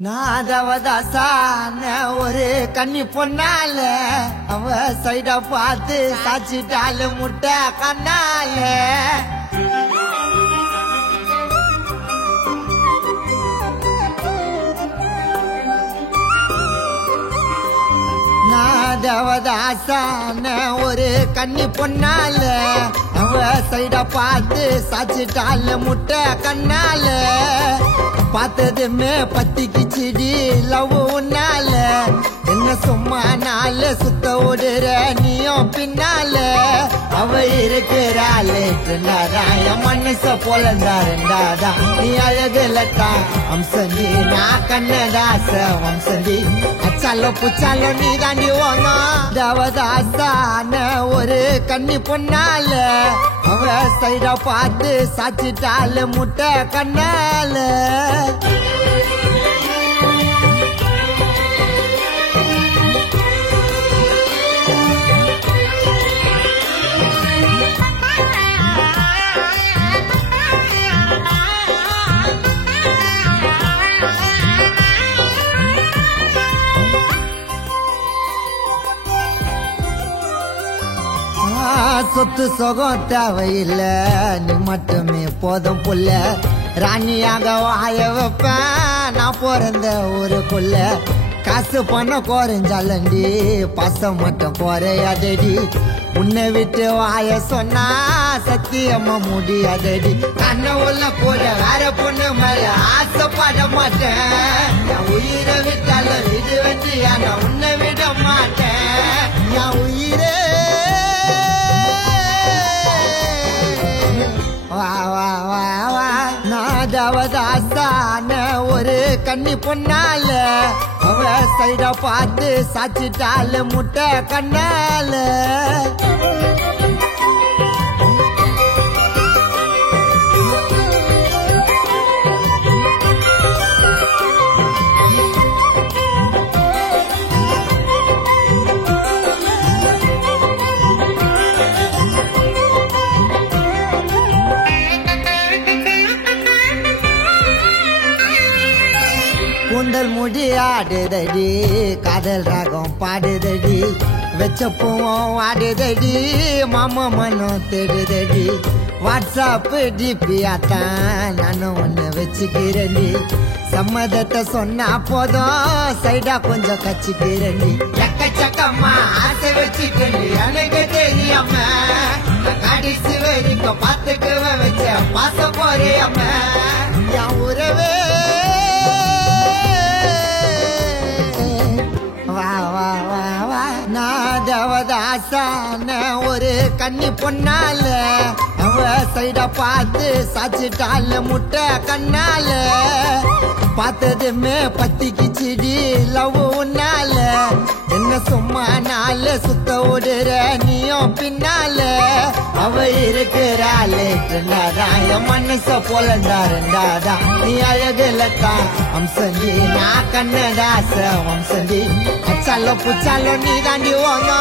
நாதவதாசான ஒரு கன்னி பொண்ணால அவ சைட பார்த்து சாச்சிட்டால முட்டை கண்ணால நாதவதாசான ஒரு கன்னி பொண்ணால அவ சைட பார்த்து சாச்சிட்டால முட்டை கண்ணால பார்த்ததுமே பத்திக்குச்சிடி லவ் உன்னால என்ன சும்மா நாள் சுத்த ஓடுற நீயும் பின்னால அவ இருக்கிறாளே என் மனச போலந்தாருண்டாதா நீ அழகுலட்டா வம்சந்தி நான் கண்ணதாச வம்சந்தி அச்சாலோ புச்சாலோ நீ தாண்டி ஓனா தவதாசான ஒரு கன்னி பொண்ணால அவ சைட பார்த்து சாச்சிட்டால முட்டை கண்ணால சொத்து சொகம் தேவையில்ல நீ மட்டுமே போதும் புள்ள ராணியாக வாய வைப்பேன் நான் பிறந்த ஊருக்குள்ள காசு பணம் குறைஞ்சாலண்டி பாசம் மட்டும் குறையாதடி உன்னை விட்டு வாய சொன்னா சத்தியமா முடியாதடி கண்ண உள்ள கூட வேற பொண்ணு மேல ஆசைப்பட மாட்டேன் என் உயிரை விட்டாலும் விடு வந்து நான் உன்னை விட மாட்டேன் என் உயிரே நாதவதாசான ஒரு கன்னி பொண்ணால அவ சைட பார்த்து சாச்சிட்டால முட்டை கண்ணால கூந்தல் முடி ஆடுதடி காதல் ராகம் பாடுதடி வச்ச பூவும் ஆடுதடி மாமா மனம் தேடுதடி வாட்ஸ்அப் டிபியாத்தான் நானும் ஒன்று வச்சுக்கிறேன்டி சம்மதத்தை சொன்னா போதும் சைடா கொஞ்சம் கச்சிக்கிறேன்டி எக்கச்சக்கம்மா ஆசை வச்சுக்கண்டி எனக்கு தெரியாம கடைசி வரைக்கும் பார்த்துக்குவ வச்ச பாச போறியாம என் உறவே நாதவதாசான ஒரு கன்னி பொண்ணால அவ சைட பார்த்து சாச்சிட்டால முட்டை கண்ணால பார்த்ததுமே பத்திக்குச்சிடி லவ் உன்னால என்ன சும்மா நாள் சுத்த ஓடுற நீயும் பின்னால அவ இருக்கிறாளே என் மனச போலந்தாருண்டாதா நீ அழகுலட்டா வம்சந்தி நான் கண்ணதாச வம்சந்தி அச்சாலோ புச்சாலோ நீ தாண்டி ஓனா